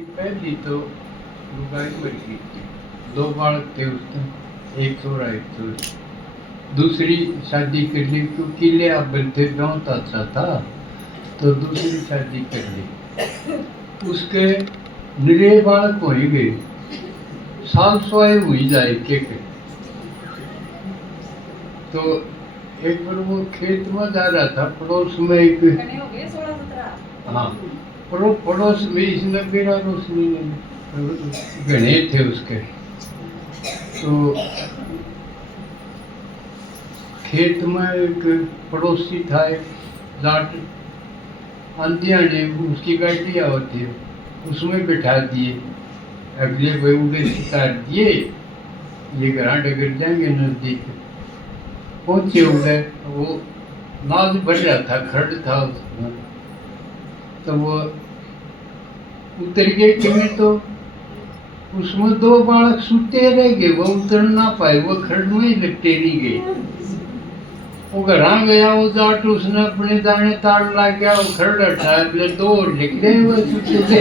उसकी पहली तो लुगाई मर गई थी, दो बालक थे उसके, एक छोरा एक छोरी। दूसरी शादी कर ली क्योंकि ले अब थे गाँव अच्छा था, तो दूसरी शादी कर ली। उसके निरे बालक हो ही गए, साल सोए हुई जाए के। तो एक बार वो खेत में जा रहा था, पड़ोस में एक, हाँ, पड़ोस में इसने मेरा रोशनी ने गणे थे उसके, तो खेत में एक पड़ोसी था, एक जाट, आंधिया ने उसकी गाड़ी होती है, उसमें बैठा दिए, अगले भाई उड़े सितार दिए, ये घर डगर जाएंगे नजदीक। पहुंचे उड़े, वो नाज भर रहा था, खड़ था उसमें, तो वो उतर गए कि तो उसमें दो बालक सूते रह गए, वो उतर ना पाए, वो खड़ में ही लटके नहीं गए। वो घर गया, वो जाट उसने अपने दाने ताड़ ला गया, वो खड़ उठाया, बोले दो निकले वो सूते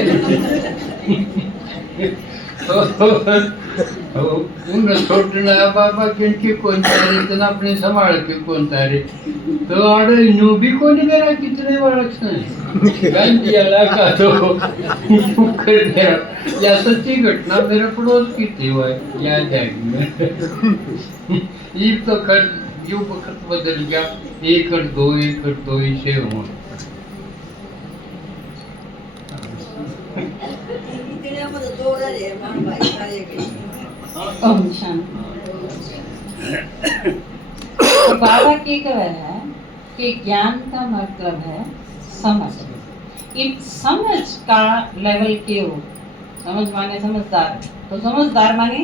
तो उन्हें छोड़ना बाबा किनके कौन तारे, इतना अपने संभाल के कौन तारे, तो आड़े न्यू भी कौन मेरा कितने बालक से गांधी का तो कर दिया। या सच्ची घटना मेरे पड़ोस की थी, वो याद है। ये तो कर यू वक्त बदल गया, एक और दो इसे हुआ। तो बाबा की कह है कि ज्ञान का मतलब है समझ। इस समझ का लेवल के हो, समझ माने समझदार, तो समझदार माने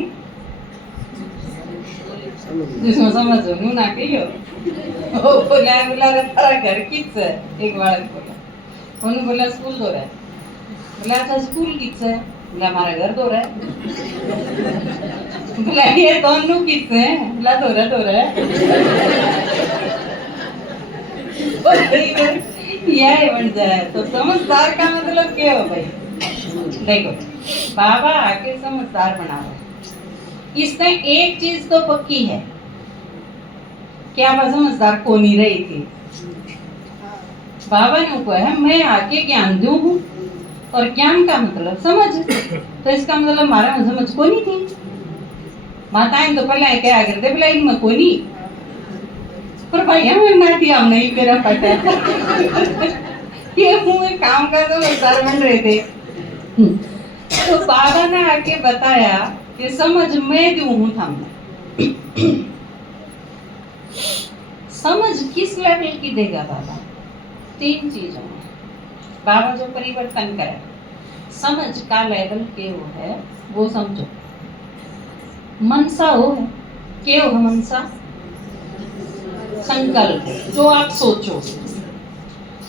जिसमें समझ हो नू ना कहियो। ओ बोला रे तारा घर किस है, एक बालक बोला, उन्होंने बोला स्कूल दो रहा है, बोला अच्छा स्कूल किस है, बोला हमारा घर दो रहा है, बोला ये दोनों किस है, बोला दो रहा यही बन जाए। तो समझदार का मतलब क्या हो भाई, देखो बाबा आके समझदार बना रहे, इसने एक चीज तो पक्की है, क्या वह समझदार को नहीं रही थी। बाबा ने कहा है मैं आके ज्ञान दूं हूं, और ज्ञान का मतलब समझ, तो इसका मतलब हमारा में समझ को नहीं थी। माताएं तो पहले क्या करते, बोला इनमें को नहीं, पर भाई हमें ना दिया, हम नहीं मेरा पता ये मुंह काम का तो समझदार बन रहे थे। तो बाबा ने आके बताया कि समझ मैं दूं हूं थामने। समझ किस लेवल की देगा बाबा, तीन चीजों में बाबा जो परिवर्तन करे। समझ का लेवल के वो है वो समझो, मनसा हो है, के हो मनसा, संकल्प जो आप सोचो।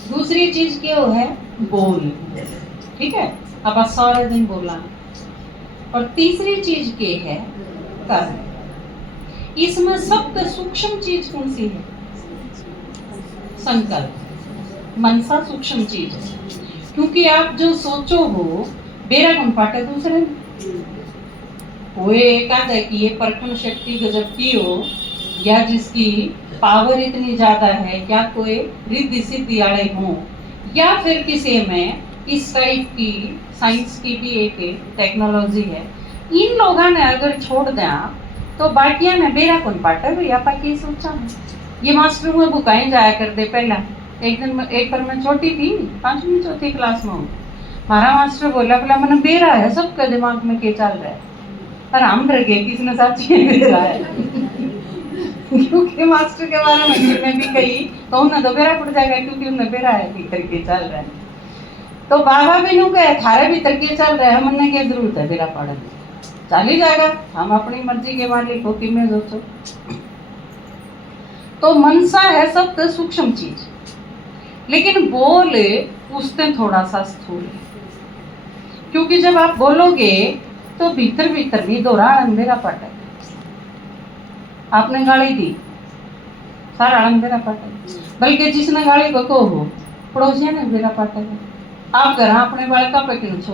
दूसरी चीज क्या है, बोल, ठीक है, अब आप सारे दिन बोला। और तीसरी चीज के है कर्म। इसमें सबसे सूक्ष्म चीज कौन सी है, संकल्प। मनसा सूक्ष्म चीज है, क्योंकि आप जो सोचो हो बेरा गुण पाटे दूसरे कोई एक आध है कि ये परखण शक्ति गजब की हो, या जिसकी पावर इतनी ज्यादा है, क्या कोई रिद्धि सिद्धि वाले हो, या फिर किसी में इस टाइप की साइंस की भी एक टेक्नोलॉजी है। इन लोगों ने अगर छोड़ दिया तो बाकिया ने बेरा कौन पाटा भाई, आपा की सोचा है। ये मास्टर में बुकाई जाया कर दे। पहला एक दिन एक बार मैं छोटी थी, 5वीं चौथी क्लास में हूँ, हमारा मास्टर बोला मैंने बेरा है, सबके दिमाग में क्या चल रहा है, पर हम डर गए किसने साची बेरा है क्योंकि मास्टर के बारे में मैं भी कही तो उन्हें तो बेरा पड़ जाएगा, क्योंकि उन्हें बेरा है भीतर के चल रहा है। तो बाबा भी नु कहे थारे भीतर के चल रहा है, हमने क्या जरूरत है बेरा पड़ने, चल ही जाएगा, हम अपनी मर्जी के मालिक हो कि मैं सोचो। तो मनसा है सबसे सूक्ष्म चीज, लेकिन बोल उससे थोड़ा सा स्थूल है, क्योंकि जब आप बोलोगे तो भीतर भीतर भी दोहरा अंधेरा पट है। आपने गाली दी, सारा अंधेरा पट है, बल्कि जिसने गाली को कहो पड़ोसिया ने अंधेरा पट है। आप घर अपने बालका पे क्यों छो,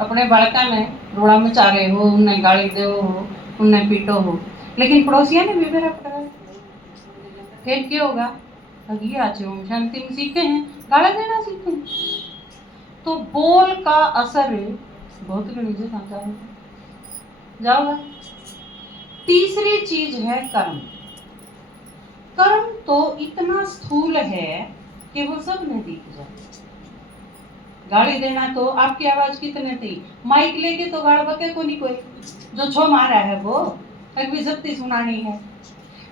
अपने बालका में रोड़ा मचा रहे हो, उन्हें गाली दे हो, उन्हें पीटो हो, लेकिन पड़ोसिया ने भी मेरा पकड़ा, फिर क्या होगा? अगी आज ओम शांति में सीखे हैं, गाला देना सीखे हैं। तो बोल का असर बहुत गणित जाओगा। तीसरी चीज है कर्म। कर्म तो इतना स्थूल है कि वो सब में दिख जाए। गाली देना तो आपकी आवाज कितने थी, माइक लेके तो गाड़ बके को नहीं, कोई जो छो मारा है वो भी जब्ती सुनानी है।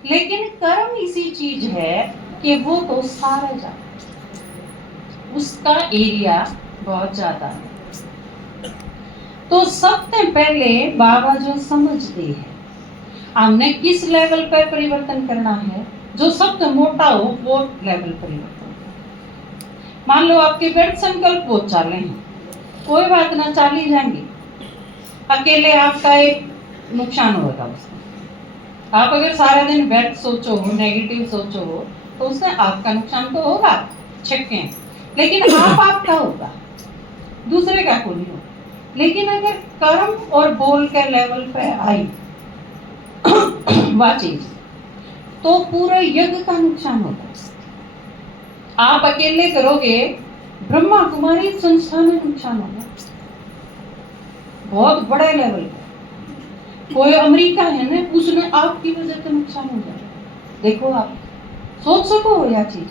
लेकिन कर्म इसी चीज है कि वो तो सारा जाए, उसका एरिया बहुत ज्यादा है। तो सबसे पहले बाबा जो समझते हैं हमने किस लेवल पर परिवर्तन करना है, जो सबसे मोटा हो वो लेवल परिवर्तन। मान लो आपके व्यर्थ संकल्प वो चाले हैं, कोई बात ना, चाल ही जाएंगे। अकेले आपका एक नुकसान होगा उसमें। आप अगर सारा दिन व्यर्थ सोचो हो, नेगेटिव सोचो हो, तो उसमें आपका नुकसान तो होगा, छक्के, लेकिन आपका होगा, दूसरे का को नहीं होगा। लेकिन अगर कर्म और बोल के लेवल पे आई वह चीज, तो पूरे यज्ञ का नुकसान होता है। आप अकेले करोगे, ब्रह्मा कुमारी संस्था में नुकसान होगा बहुत बड़े लेवल पे। कोई अमेरिका है ना, उसमें आपकी वजह से नुकसान हो जाएगा। देखो आप सोच सको हो यह चीज।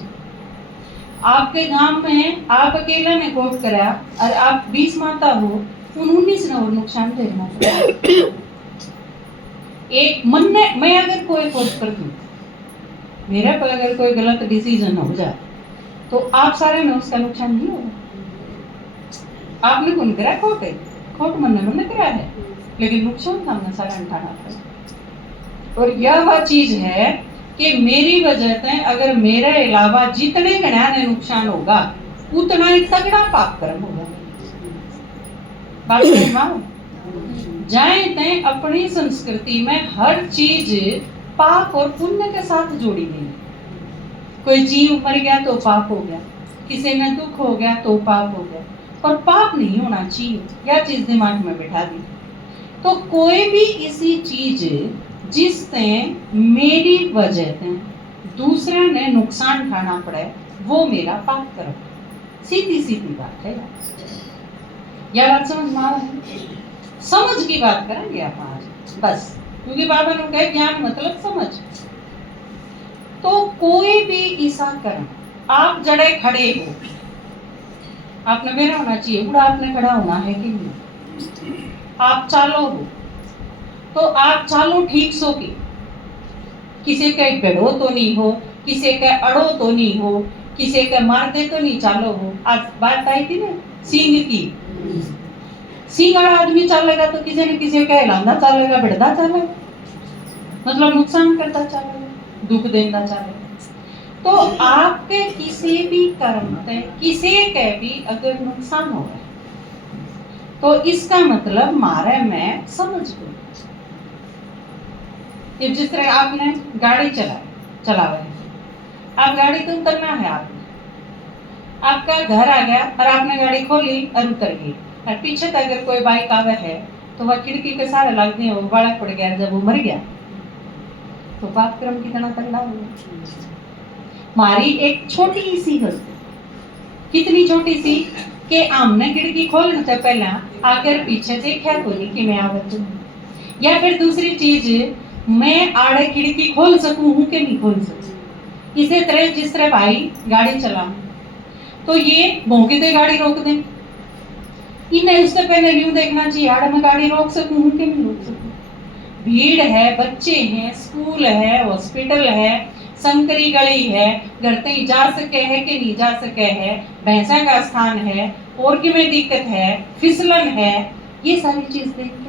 आपके गांव में आप अकेला ने कोट करा और आप 20 माता हो, उन 19 ने और नुकसान देना। एक मन ने, मैं अगर कोई कोट कर दूं, मेरे पर अगर कोई गलत डिसीजन हो जाए, तो आप सारे में उसका नुकसान नहीं होगा। आपने कौन करा खोटे, खोट मन ने करा है, लेकिन नुकसान हमने सारा उठाना पड़ा। और यह वह चीज है कि मेरी वजह से अगर मेरे अलावा जितने गणा ने नुकसान होगा, उतना ही तगड़ा पाप कर्म होगा। बात जाए तय अपनी संस्कृति में हर चीज पाप और पुण्य के साथ जोड़ी गई। कोई जीव मर गया तो पाप हो गया, किसी में दुख हो गया तो पाप हो गया, और पाप नहीं होना चाहिए, यह चीज दिमाग में बैठा दी। तो कोई भी ऐसी चीज जिससे मेरी वजह से दूसरे ने नुकसान उठाना पड़े, वो मेरा पाप कर्म। सीधी सीधी बात है। यह बात समझ में आ रही है? समझ की बात करेंगे आप आज बस, क्योंकि बाबा ने कहा ज्ञान मतलब समझ। तो कोई भी ऐसा कर्म, आप जड़े खड़े हो, आपने मेरा होना चाहिए, बुढ़ा आपने खड़ा होना है कि नहीं। आप चालो हो तो आप चालो ठीक सो के, किसी के गढ़ो तो नहीं हो, किसी के अड़ो तो नहीं हो, किसी के मारते तो नहीं चालो हो। आज बात आई थी ना सिंह की, सिंह वाला आदमी चलेगा तो किसी न किसी का हिलांदा चलेगा, बिड़दा चलेगा, मतलब नुकसान करता चलेगा, दुख देता चलेगा। तो आपके किसी भी कर्म से किसी के भी अगर नुकसान हो रहा है, तो इसका मतलब मारे में समझ गई। जिस तरह आपने गाड़ी चला रहे हैं, आप गाड़ी तो उतरना है, आपने आपका घर आ गया और आपने गाड़ी खोली और उतर गई, और पीछे से अगर कोई बाइक आवे है तो वह खिड़की के सारे लग दिए, वो बालक पड़ गया, जब वो मर गया तो पाप कर्म कितना तगड़ा हुआ। हमारी एक छोटी सी गलती, कितनी छोटी सी कि हमने खिड़की खोलने से पहले आकर पीछे देखा तो नहीं कि मैं आवत हूँ, या फिर दूसरी चीज मैं आड़े खिड़की खोल सकूं हूँ कि नहीं खोल सकूं। इसी तरह जिस तरह भाई गाड़ी चला तो ये भौंके दे गाड़ी रोक दे, इन्हें उससे पहले न्यू देखना चाहिए आड़े में गाड़ी रोक सकूं हूँ कि नहीं रोक सकूं। भीड़ है, बच्चे हैं, स्कूल है, हॉस्पिटल है, संकरी गली है, घर तक जा सके है कि नहीं जा सके है, भैंसा का स्थान है, और की में दिक्कत है, फिसलन है, ये सारी चीज देख के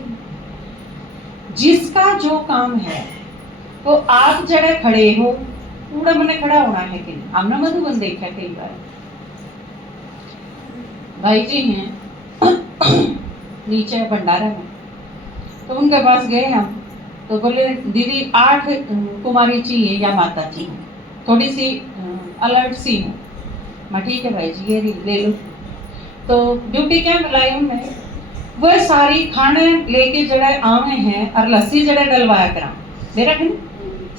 जिसका जो काम है, तो आप जड़े खड़े हो, पूरा मैंने खड़ा होना है कि नहीं। हमने मधुबन देखा कई बार, भाई जी हैं नीचे भंडारा में, तो उनके पास गए हम, तो बोले दीदी 8 कुमारी चाहिए या माता चाहिए, थोड़ी सी अलर्ट सी है। मैं ठीक है भाई जी ये ले लो। तो ड्यूटी क्या मिलाई उनने, वह सारी खाने लेके जड़े आवे हैं और लस्सी जड़े डलवाया करा दे रखे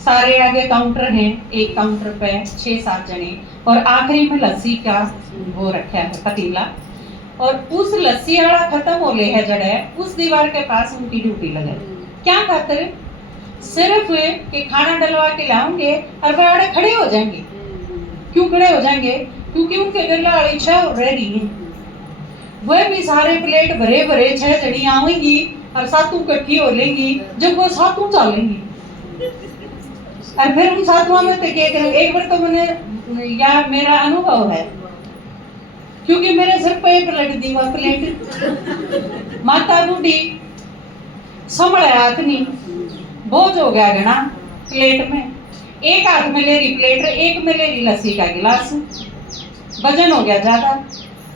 सारे आगे काउंटर हैं, एक काउंटर पे 6-7 जने और आखिरी में लस्सी का वो रखा है पतीला, और उस लस्सी वाला खत्म हो ले है जड़े उस दीवार के पास उनकी ड्यूटी लगे। क्या खातिर? सिर्फ कि खाना डलवा के लाऊंगे और वह आड़े खड़े हो जाएंगे। क्यों खड़े हो जाएंगे? क्योंकि उनके गला वाली 6 रेडी है, वह भी सारे प्लेट भरे भरे 6 जड़ी आवेंगी और सातों इकट्ठी हो लेंगी। जब वो सातों चलेंगी और फिर उन सातवां में तो क्या करेंगे? एक बार तो मैंने या मेरा अनुभव है, क्योंकि मेरे सिर पे पलट दी वह प्लेट, माता बूढ़ी संभले हाथ नहीं, बोझ हो गया घना प्लेट में, एक हाथ में ले रही प्लेट, एक में ले रही लस्सी का गिलास, वजन हो गया ज्यादा।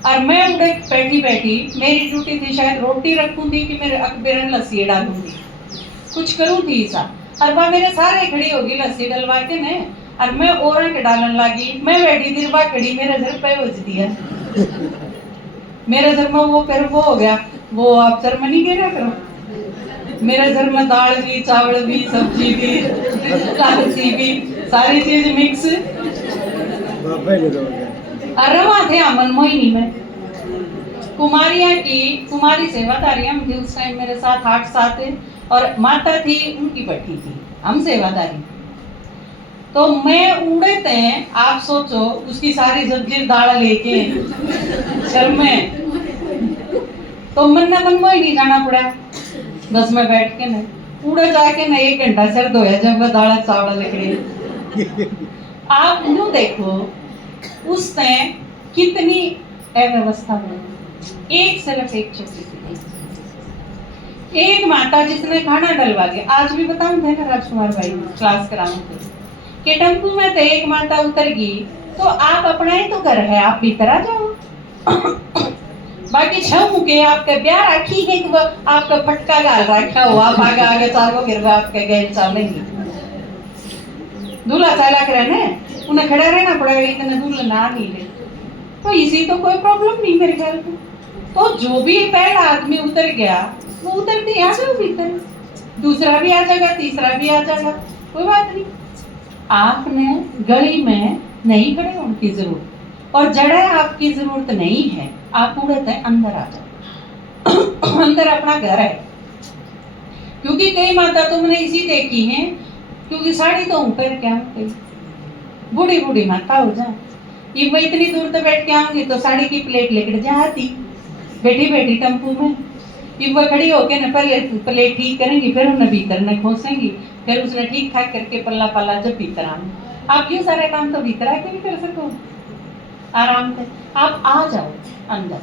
और मैं उड़े बैठी बैठी, मेरी ड्यूटी थी शायद रोटी रखूं थी कि मेरे अकबर लस्सी डालूंगी, कुछ करूं थी ऐसा, और वह मेरे सारे खड़ी होगी लस्सी डलवा के ने, और मैं और के डालन लगी। मैं बैठी थी वह खड़ी मेरे सर पे उज दिया, मेरे सर में वो फिर वो हो गया, वो आप सर में नहीं गिरा करो, मेरे घर में दाल भी, चावल भी, सब्जी भी, लस्सी भी, सारी चीज मिक्स। रवा थे अमन मोहिनी में कुमारियां की कुमारी सेवादारियां मुझे उस टाइम मेरे साथ 8 साथ, और माता थी उनकी बैठी थी, हम सेवादारी। तो मैं उड़े थे, आप सोचो उसकी सारी सब्जी दाल लेके घर में, तो मन मोहिनी जाना पड़ा बस में बैठ के न उड़े जाके न 1 घंटा सिर धोया जब वह दाल चावल निकले। आप यूं देखो उस टाइम कितनी अव्यवस्था हुई। एक सिर्फ एक छोटी सी एक माता जिसने खाना डलवा दिया, आज भी बताऊं थे ना राजकुमार भाई क्लास कराऊं कि टेम्पू में तो एक माता उतर गई, तो आप अपना ही तो घर है, आप भीतर आ जाओ। बाकी 6 मुके आपके ब्याह रखी है कि वो आपका फटका गाल रखा हो, आप आगे आगे चारों गिरवा आपके गैर चलेंगे। दूल्हा चाला कर उन्हें खड़ा रहना पड़ेगा, इतने दूल्हा ना नहीं ले, तो इसी तो कोई प्रॉब्लम नहीं मेरे ख्याल में। तो जो भी पहला आदमी उतर गया वो उतरते आ जाओ भीतर, दूसरा भी आ जाएगा, तीसरा भी आ जाएगा, कोई बात नहीं। आपने गली में नहीं खड़े होने की जरूरत, और जड़ा आपकी जरूरत नहीं है, आप उड़ते अंदर आ जाओ। अंदर अपना घर है, क्योंकि कई माता तो मैंने इसी देखी है, क्योंकि साड़ी तो ऊपर क्या बूढ़ी बूढ़ी माता हो जाए, ये मैं इतनी दूर तो बैठ के आऊंगी तो साड़ी की प्लेट लेकर जाती बैठी बैठी टेम्पू में, ये वो खड़ी होके न पहले प्लेट ठीक करेंगी, फिर उन्हें भीतर न खोसेंगी, फिर उसने ठीक ठाक करके पल्ला पल्ला जब भीतर आने, आप ये सारे काम तो भीतर आके भी कर सको आराम से, आप आ जाओ अंदर।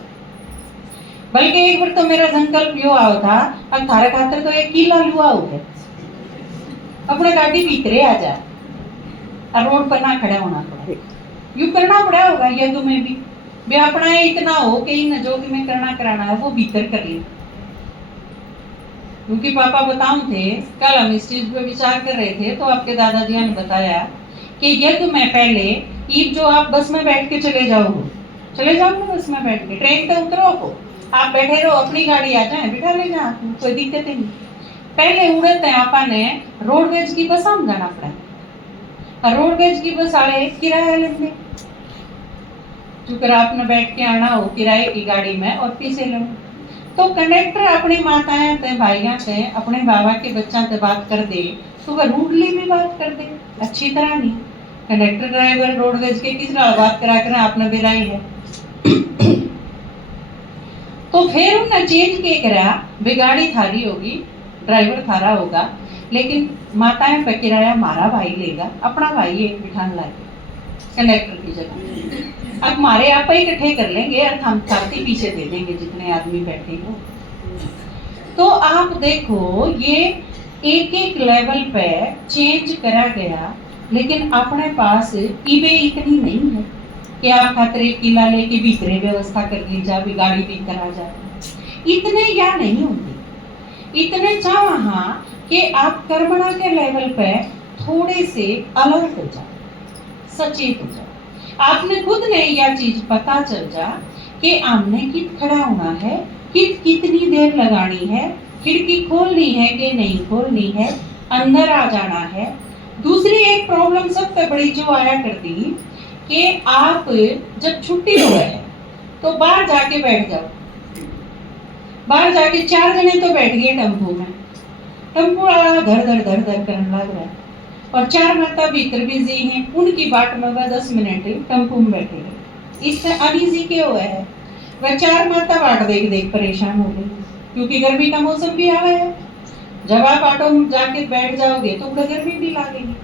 बल्कि एक बार तो मेरा संकल्प यो आओ था, अब थारे खातर तो एक किला लुआ हो गया, अपने गाड़ी भीतरे आ जाए और रोड पर ना खड़ा होना पड़ा, यू करना पड़ा होगा ये तुम्हें भी अपना इतना हो कि इन जो कि मैं करना कराना है वो भीतर कर ले। क्योंकि पापा बताऊं थे, कल हम इस चीज पे विचार कर रहे थे, तो आपके दादाजी ने बताया कि यज्ञ में पहले ईद जो आप बस में बैठ के चले जाओ ना बस में बैठ के, ट्रेन पे उतरो हो, आप बैठे रहो, अपनी गाड़ी आ जाए बिठा ले जाए, कोई दिक्कत नहीं। पहले उड़ते आपा ने रोडवेज की बस हम जाना पड़ा, रोडवेज की बस वाले किराया लेंगे, चूंकि आपने बैठ के आना हो किराए की गाड़ी में और पीछे लो, तो कंडक्टर अपनी माताएं ते भाइयां से अपने बाबा के बच्चा से बात कर दे तो वह रूडली भी बात कर दे, अच्छी तरह नहीं। कंडक्टर ड्राइवर रोडवेज के किस तरह बात करा कर आपने बिलाई है। तो फिर उन्हें चेंज के करा, गाड़ी थारी होगी, ड्राइवर थारा होगा, लेकिन माताएं पे किराया मारा भाई लेगा, अपना भाई एक बिठान लागे कंडक्टर की जगह। अब हमारे आप ही इकट्ठे कर लेंगे और हम छाती पीछे दे देंगे जितने आदमी बैठे हो। तो आप देखो ये एक एक लेवल पे चेंज करा गया, लेकिन अपने पास ईबे इतनी नहीं है कि आप खतरे किला लेके भीतरे व्यवस्था कर ली जा, भी गाड़ी भी करा जाए, इतने या नहीं होंगे। इतने चाह कि आप कर्मणा के लेवल पे थोड़े से अलर्ट हो जाओ, सचेत हो जाओ, आपने खुद ने यह चीज पता चल जा कि आमने की खड़ा होना है कितनी देर लगानी है, खिड़की खोलनी है कि नहीं खोलनी है, अंदर आ जाना है। दूसरी एक प्रॉब्लम सबसे बड़ी जो आया करती कि आप जब छुट्टी हो है तो बाहर जाके बैठ जाओ, बाहर जाके 4 जने तो बैठ गए टेम्पो में, टेम्पो वाला धर धर धर धर करने लग रहा है और 4 माता भीतर बिजी हैं, उनकी बाट में वह 10 मिनट टेम्पो में बैठे गए। इससे अनईजी क्या हुआ है, वह 4 माता बाट देख देख परेशान हो गई, क्योंकि गर्मी का मौसम भी आ रहा है। जब आप ऑटो में जाके बैठ जाओगे तो गर्मी भी लगेगी,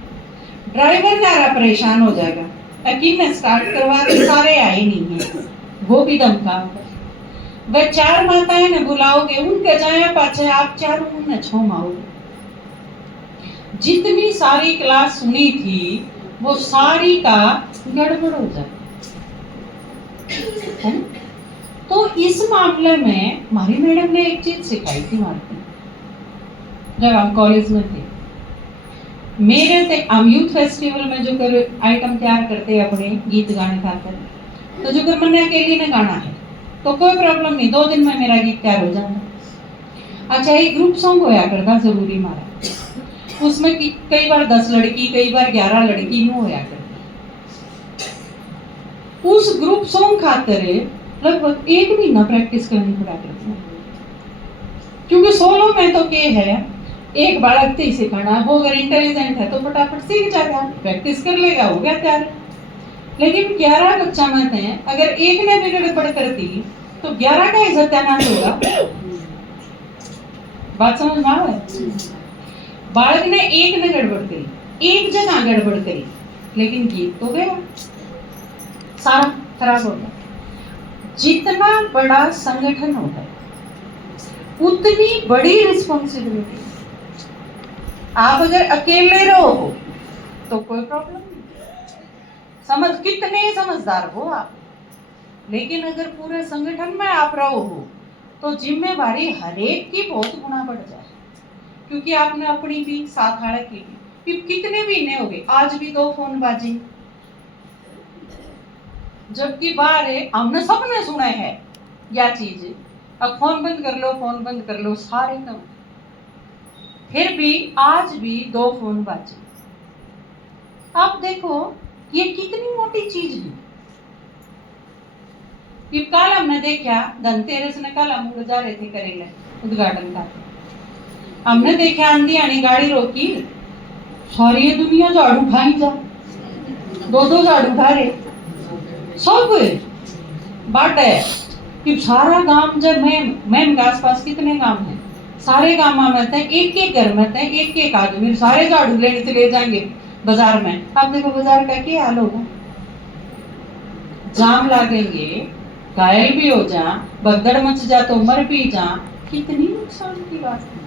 ड्राइवर ज़रा परेशान हो जाएगा, यकीन स्टार्ट करवा के सारे आए नहीं है, वो भी दम का होगा। वह 4 माताएं ने बुलाओगे, उनके जाए पाछे आप 4 उन्हें छोमाओगे। जितनी सारी क्लास सुनी थी वो सारी का गड़बड़ हो जाए। तो इस मामले में हमारी मैडम ने एक चीज सिखाई थी मारती, जब हम कॉलेज में थे, मेरे से हम यूथ फेस्टिवल में जो कर आइटम तैयार करते हैं अपने गीत गाने खातर, तो जो कर मैंने अकेली ने गाना है तो कोई प्रॉब्लम नहीं, 2 दिन में मेरा गीत तैयार हो जाता। अच्छा, एक ग्रुप सॉन्ग होया करता जरूरी मारा, उसमें कई बार 10 लड़की, कई बार 11 लड़की यूं होया करती। उस ग्रुप सॉन्ग खातर लगभग 1 महीना प्रैक्टिस करनी पड़ा करती, क्योंकि सोलो में तो क्या है, एक बालक ही सिखाना, वो अगर इंटेलिजेंट है तो फटाफट सीख जाएगा, प्रैक्टिस कर लेगा, हो गया तैयार। लेकिन 11 बच्चा में थे, अगर एक ने भी गड़बड़ कर दी तो 11 का ही सत्यानाश होगा। बात समझ में आ रहा है? बालक ने एक ने गड़बड़ करी, एक जगह गड़बड़ करी, लेकिन गीत तो गया, सारा खराब हो गया। जितना बड़ा संगठन होता है उतनी बड़ी रिस्पॉन्सिबिलिटी। आप अगर अकेले रहो तो कोई प्रॉब्लम नहीं, समझ कितने समझदार हो आप, लेकिन अगर पूरे संगठन में आप रहो तो जिम्मेवारी हर एक की बहुत गुना बढ़ जाए, क्योंकि आपने अपनी भी साथ हाड़े की भी। कितने महीने हो गए, आज भी 2 फोन बाजे, जबकि बाहर हमने सबने सुना है या चीज, अब फोन बंद कर लो, फोन बंद कर लो, सारे कम, फिर भी आज भी 2 फोन बाजे। अब देखो ये कितनी मोटी चीज है। कल हमने देखा धनतेरस ने, कल हम जा रहे थे करेले उद्घाटन का, हमने देखा आंधी आनी गाड़ी रोकी, सारी दुनिया झाड़ू उठाई जा, 2-2 झाड़ू उठा रहे सब बाट है कि सारा गांव, जब मैम के आसपास कितने गांव हैं, सारे गांव में थे, एक घर में थे, एक आदमी, सारे झाड़ू लेने चले जाएंगे बाजार में। अब देखो बाजार का क्या हाल होगा, जाम लागेंगे, घायल भी हो जा, भगदड़ मच जा तो मर भी जा, कितनी नुकसान की बात है।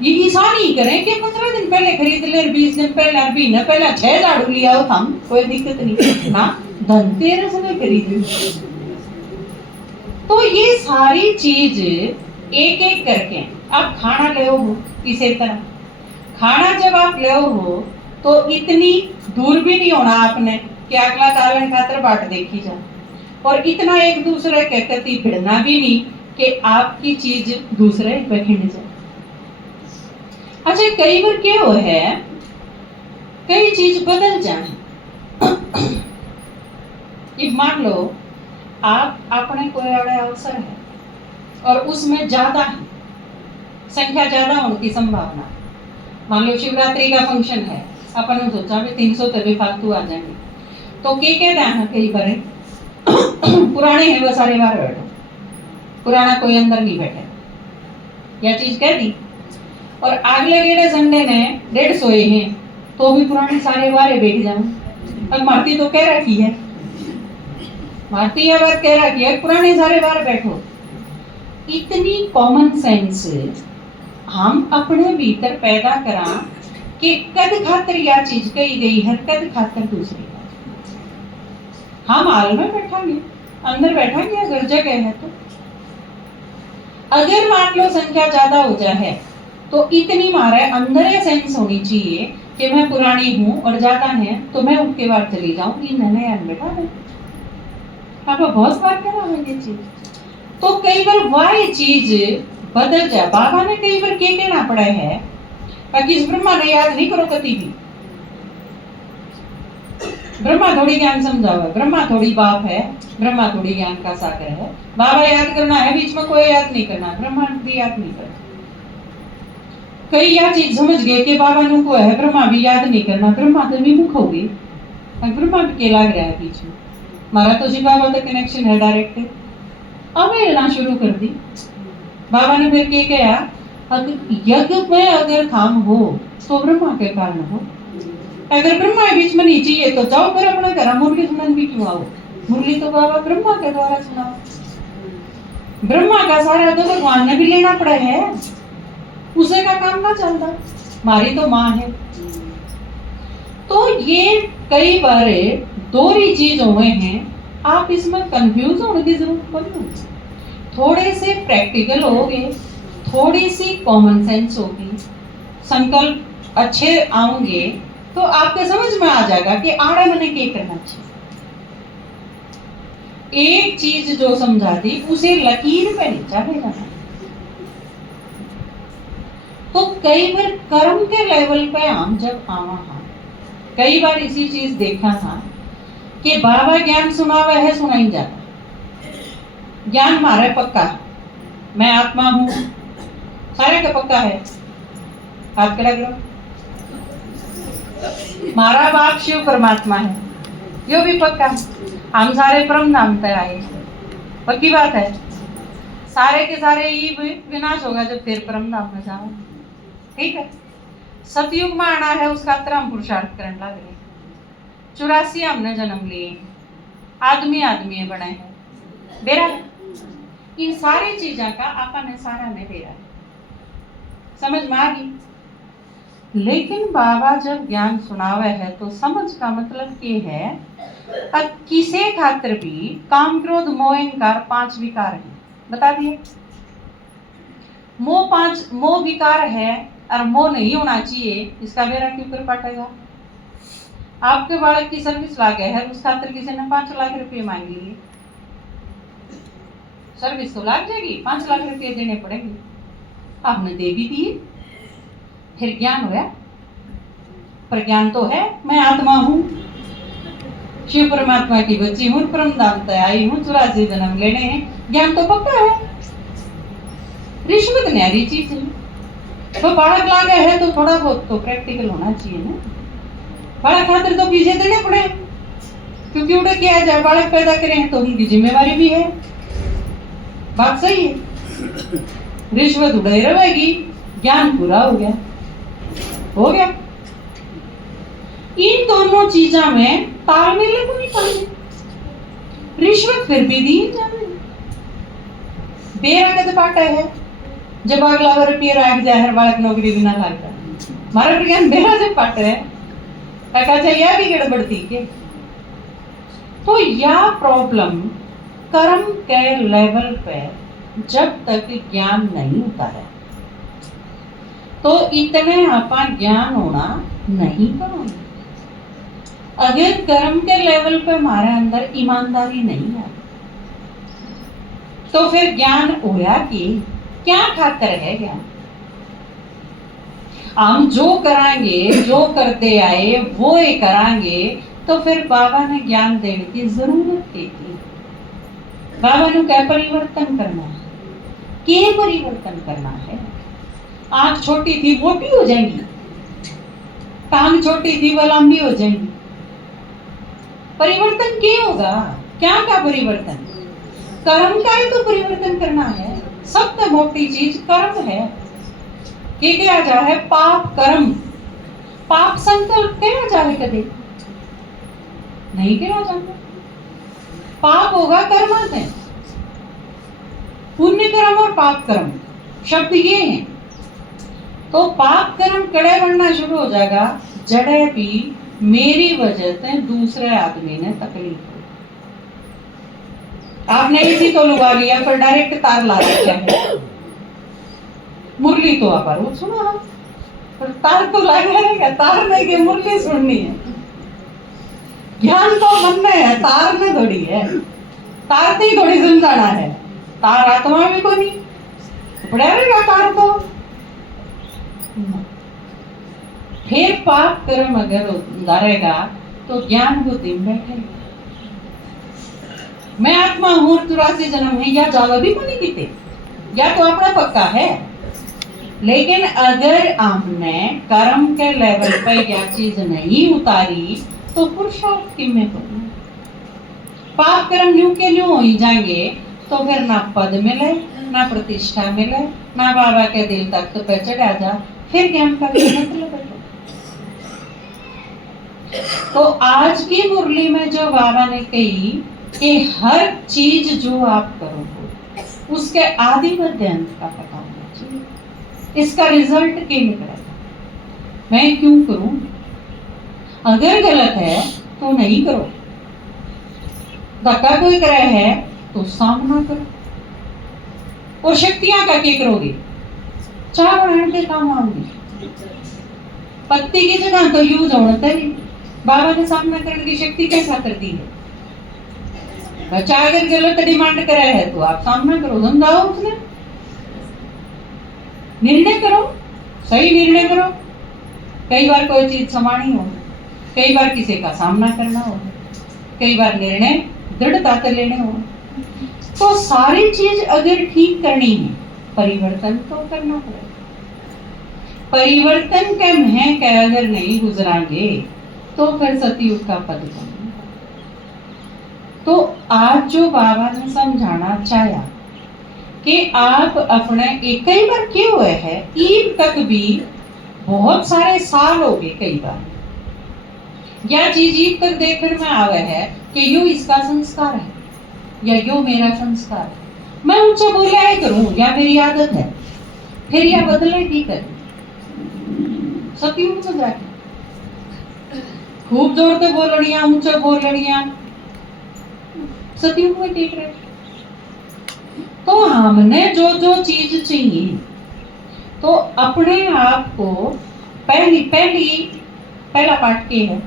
ये किसान ही करें कि 15 दिन पहले खरीद ले, 20 दिन पहले, महीना पहले 6 झाड़ू लिया हो हम, कोई दिक्कत नहीं ना, धनतेरस में खरीद। तो ये सारी चीज एक एक करके, अब खाना ले हो इसी तरह, खाना जब आप ले हो तो इतनी दूर भी नहीं होना आपने कि अगला तालन खातर बाट देखी जा, और इतना एक दूसरे के प्रति भिड़ना भी नहीं कि आपकी चीज दूसरे पे खिंड जाए। अच्छा, कई बार क्या हो है, कई चीज बदल जाए। मान लो आप अपने कोई बड़ा अवसर है और उसमें ज्यादा है, संख्या ज्यादा होने की संभावना, मान लो शिवरात्रि का फंक्शन है, अपन ने सोचा भी 300 तभी फालतू आ जाएंगे, तो क्या कह रहे हैं कई बार पुराने हैं वो सारे बाहर बैठो, पुराना कोई अंदर नहीं बैठे, यह चीज कह दी। और अगले गेड़े संडे ने 150 हैं तो भी पुराने सारे बाहर बैठ जाओ। अब मारती तो कह रखी है, मारती यह बात कह रखी है, पुराने सारे बाहर बैठो। इतनी कॉमन सेंस हम अपने भीतर पैदा करा कि कद खातर यह चीज कही गई है, कद खातर दूसरी। हम हाल में बैठांगे, अंदर बैठांगे अगर जगह है तो। अगर मान लो संख्या ज्यादा हो जाए तो इतनी मारा अंदर ये सेंस होनी चाहिए कि मैं पुरानी हूं और ज्यादा है तो मैं उठ के बाहर चली जाऊं, इन नए बैठा है। आप बहुत बार करा है ये चीज। तो कई बार वह चीज बदल जाए। बाबा ने कई बार क्या कहना पड़ा है कि इस ब्रह्मा ने याद नहीं करो कभी भी। ब्रह्मा थोड़ी ज्ञान समझावा, ब्रह्मा थोड़ी बाप है, ब्रह्मा थोड़ी ज्ञान का सागर है। बाबा याद करना है, बीच में कोई याद नहीं करना, ब्रह्मा भी याद नहीं करना। कई यह चीज समझ गए कि बाबा नु को है ब्रह्मा भी याद नहीं करना, ब्रह्मा तो विमुख हो गई, ब्रह्मा भी के लग रहा है बीच में। हमारा तो जी बाबा तो कनेक्शन है डायरेक्ट। अब हिलना शुरू कर दी। बाबा ने फिर क्या कहा, अगर यज्ञ में अगर काम हो तो ब्रह्मा के कारण हो, अगर ब्रह्मा बीच में नहीं चाहिए तो जाओ फिर अपना घर मुरली सुनन भी क्यों आओ। मुरली तो बाबा ब्रह्मा के द्वारा सुनाओ। ब्रह्मा का सारा तो भगवान ने भी लेना पड़ा है, उसे का काम ना चलता। हमारी तो माँ है। तो ये कई बार दोहरी चीज हुए हैं, आप इसमें कंफ्यूज होने की जरूरत नहीं। थोड़े से प्रैक्टिकल होगे, थोड़ी सी कॉमन सेंस होगी, संकल्प अच्छे आएंगे तो आपके समझ में आ जाएगा कि आड़ा मैंने क्या करना चाहिए। एक चीज जो समझा दी उसे लकीर पे नहीं चले जाना। तो कई बार कर्म के लेवल पे हम जब आवा हाँ, कई बार इसी चीज देखा था कि बाबा ज्ञान सुनावा है, सुनाई जाता। ज्ञान हमारा पक्का, मैं आत्मा हूं, सारे का पक्का है। हाथ खड़ा करो। हमारा बाप शिव परमात्मा है, यो भी पक्का है। हम सारे परम धाम पे आए, पक्की बात है। सारे के सारे ये विनाश होगा जब फिर परम धाम में जाओ, ठीक है। सतयुग में आना है, उसका तरह हम पुरुषार्थ करने लग रहे। 84 हमने जन्म लिए, आदमी आदमी बने हैं बेरा। इन सारी चीजों का अपन सारा ने बेरा है, समझ में आ गई। लेकिन बाबा जब ज्ञान सुनावे है तो समझ का मतलब ये है किसे खातिर भी काम क्रोध मोह अहंकार 5 विकार है, बता दिए। मोह विकार है और मोह नहीं होना चाहिए, इसका बेरा क्यों कर पाटेगा। आपके बालक की सर्विस लागे है, उस खातिर किसी ने 5 लाख रुपए मांग लिए, सर्विस तो लाग जाएगी, 5 लाख रुपए देने पड़ेंगे। आपने दे भी दिए, फिर ज्ञान होया। पर ज्ञान तो है, मैं आत्मा हूं, शिव परमात्मा की बच्ची हूं, परम धाम तय आई हूं, 84 जन्म लेने हैं, ज्ञान तो पक्का है। रिश्वत न्यारी चीज है। तो बालक लागे है तो थोड़ा बहुत तो प्रैक्टिकल होना चाहिए ना। बालक खातिर तो पीछे देने पड़े, क्योंकि उड़े किया जाए, बालक पैदा करें तो उनकी जिम्मेवारी भी है। बात सही है। रिश्वत उड़े रहेगी, ज्ञान पूरा हो गया, हो गया। इन दोनों चीजों में तालमेल को नहीं पाए, रिश्वत फिर भी दी जाए। बेरा का पाटा है, जब अगला रुपये राख जाए, हर बालक नौकरी बिना लगता। हमारा विज्ञान बेरा जब पाट है, यह भी गड़बड़ थी के। तो यह प्रॉब्लम कर्म के लेवल पे जब तक ज्ञान नहीं होता है तो इतने अपन ज्ञान होना नहीं करोगे। अगर कर्म के लेवल पे हमारे अंदर ईमानदारी नहीं है तो फिर ज्ञान होया कि क्या खातर है ज्ञान। हम जो करांगे, जो करते आए वो ही करांगे, तो फिर बाबा ने ज्ञान देने की जरूरत थी। बाबा ने क्या परिवर्तन करना है, क्या परिवर्तन करना है। आंख छोटी थी मोटी हो जाएंगी, टांग छोटी थी वो लंबी हो जाएंगी। परिवर्तन क्या होगा, क्या का परिवर्तन, कर्म का ही तो परिवर्तन करना है। सबसे मोटी चीज कर्म है। ये क्या जाए पाप कर्म, पाप संकल्प क्या जाए कभी नहीं किया जाता। पाप होगा कर्म से, पुण्य कर्म और पाप कर्म शब्द ये हैं। तो पाप कर्म कड़े बनना शुरू हो जाएगा जड़े भी मेरी वजह से दूसरे आदमी ने तकलीफ हो। आपने इसी तो लुगा लिया पर डायरेक्ट तार ला रखा है। मुरली तो आप रोज सुना, पर तार तो लगा रहेगा, तार नहीं के मुरली सुननी है। ज्ञान तो मन में है, तार में थोड़ी है, तार से ही थोड़ी समझाना है। तार आत्मा भी कोनी पड़ा रहेगा तार तो। फिर पाप कर्म अगर उतारेगा तो ज्ञान बुद्धि में बैठेगा। मैं आत्मा हूँ 84 जन्म है या ज्यादा भी कोनी किते, या तो अपना पक्का है। लेकिन अगर आपने कर्म के लेवल पर यह चीज नहीं उतारी तो पुरुषार्थ किम में करना। पाप कर्म न्यू के न्यू हो जाएंगे तो फिर ना पद मिले, ना प्रतिष्ठा मिले, ना बाबा के दिल तक तो पे चढ़ा जा, फिर ज्ञान का मतलब है। तो आज की मुरली में जो बाबा ने कही कि हर चीज जो आप करोगे उसके आदि मध्य अंत का पता होना चाहिए, इसका रिजल्ट क्या निकलेगा, मैं क्यों करूं, अगर गलत है तो नहीं करो, धक्का कोई करे है तो सामना करो। और शक्तियां का क्या करोगे, चाह बनाने के काम आऊंगी, पत्ती की जगह तो यूज होना ही। बाबा ने सामना करने की शक्ति कैसा कर दी है। बच्चा अगर गलत डिमांड करे है तो आप सामना करो, समझाओ उसने, निर्णय करो, सही निर्णय करो। कई बार कोई चीज समानी हो, कई बार किसी का सामना करना हो, कई बार निर्णय दृढ़ता से लेने हो। तो सारी चीज अगर ठीक करनी है परिवर्तन तो करना पड़ेगा। परिवर्तन के मह के अगर नहीं गुजरांगे तो फिर सतयुग का पद बनेगा। तो आज जो बाबा ने समझाना चाहा कि आप अपने एक कई बार क्या हुए है, ईद तक भी बहुत सारे साल हो गए, कई बार यह चीज ईद तक देखने में आवे है कि यो इसका संस्कार है या यो मेरा संस्कार है, मैं उनसे बोला है करूं या मेरी आदत है, फिर यह बदले की करें। सतयुग में जाके खूब जोर से बोलनिया, ऊंचे बोलनिया, सतयुग में ठीक रहे। तो हमने जो जो चीज चाहिए तो अपने आप को पहला पाठ के है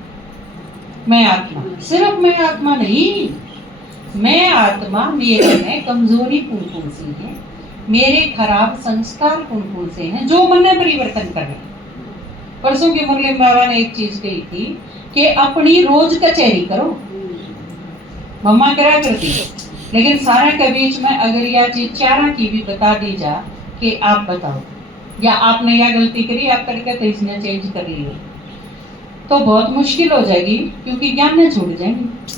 मैं आत्मा, सिर्फ मैं आत्मा नहीं, मैं आत्मा, मेरे में कमजोरी कौन सी है, मेरे खराब संस्कार कौन से हैं जो मन में परिवर्तन कर रहे हैं। परसों की मुरली बाबा ने एक चीज कही थी कि अपनी रोज कचहरी करो, मम्मा करा करती है, लेकिन सारा के बीच में अगर यह चीज चारा की भी बता दी जा कि आप बताओ या आपने यह गलती करी आप करके तो इसने चेंज कर लिया, तो बहुत मुश्किल हो जाएगी क्योंकि ज्ञान में छूट जाएंगे।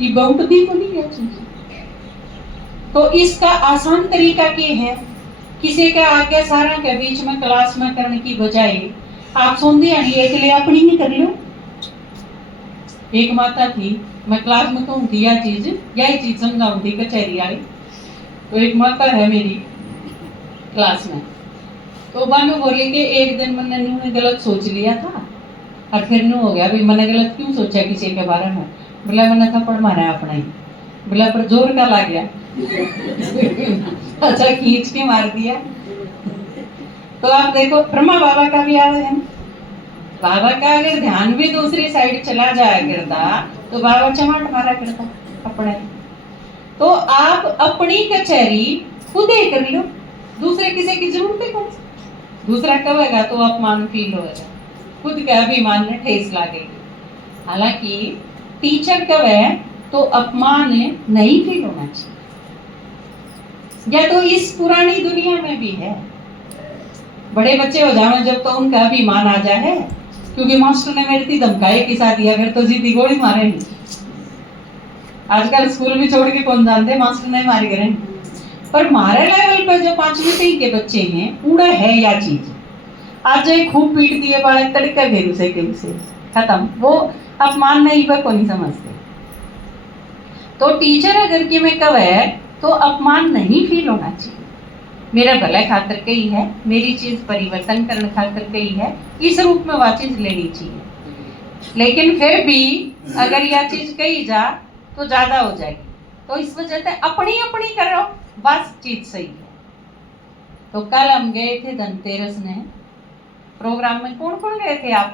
ये बहुत भी तो नहीं है चीज। तो इसका आसान तरीका क्या है, किसी के आगे सारा के बीच में क्लास में करने की बजाय आप सोंधी एक लिए अपनी ही कर लो। एक माता थी, मैं क्लास में कहूँ थी यही चीज समझाऊँ थी कचहरी आई, तो एक माता है मेरी क्लास में, तो बानू बोली कि एक दिन मैंने गलत सोच लिया था और फिर न्यू हो गया, भाई मैंने गलत क्यों सोचा किसी के बारे में, बोला मैंने थप्पड़ मारा है अपना ही, बोला पर जोर का लग गया अच्छा खींच के मार दिया। तो आप देखो ब्रह्मा बाबा का भी याद है, बाबा का अगर ध्यान भी दूसरी साइड चला जाया करता तो बाबा चमाट मारा करता अपने। तो आप अपनी कचहरी खुद ही कर लो, दूसरे किसी की जरूरत है कौन, दूसरा कहेगा तो अपमान फील होगा, खुद के अभिमान में ठेस लगेगी। हालांकि टीचर कहे तो अपमान नहीं फील होना चाहिए, या तो इस पुरानी दुनिया में भी है, बड़े बच्चे हो जाओ जब तो उनका अभिमान आ जाए, क्योंकि मास्टर ने मेरी थी धमकाए कि साथ दिया फिर तो जीती गोली मारेंगे। आजकल स्कूल भी छोड़ के कौन जानते मास्टर नहीं मारी करें, पर मारे लेवल पर जो 5वीं के बच्चे हैं उड़ा है या चीज, आज एक खूब पीट दिए बालक तड़का फिर उसे के उसे खत्म, वो अपमान नहीं पर को नहीं समझते। तो टीचर अगर कि मैं कहे तो अपमान नहीं फील होना चाहिए, मेरा भले खातर कही है, मेरी चीज परिवर्तन करने खातर कही है, इस रूप में वह चीज लेनी चाहिए। लेकिन फिर भी अगर यह चीज कही जा तो ज्यादा हो जाएगी, तो इस वजह से अपनी अपनी करो बस चीज सही है। तो कल हम गए थे धनतेरस में, प्रोग्राम में कौन कौन गए थे आप?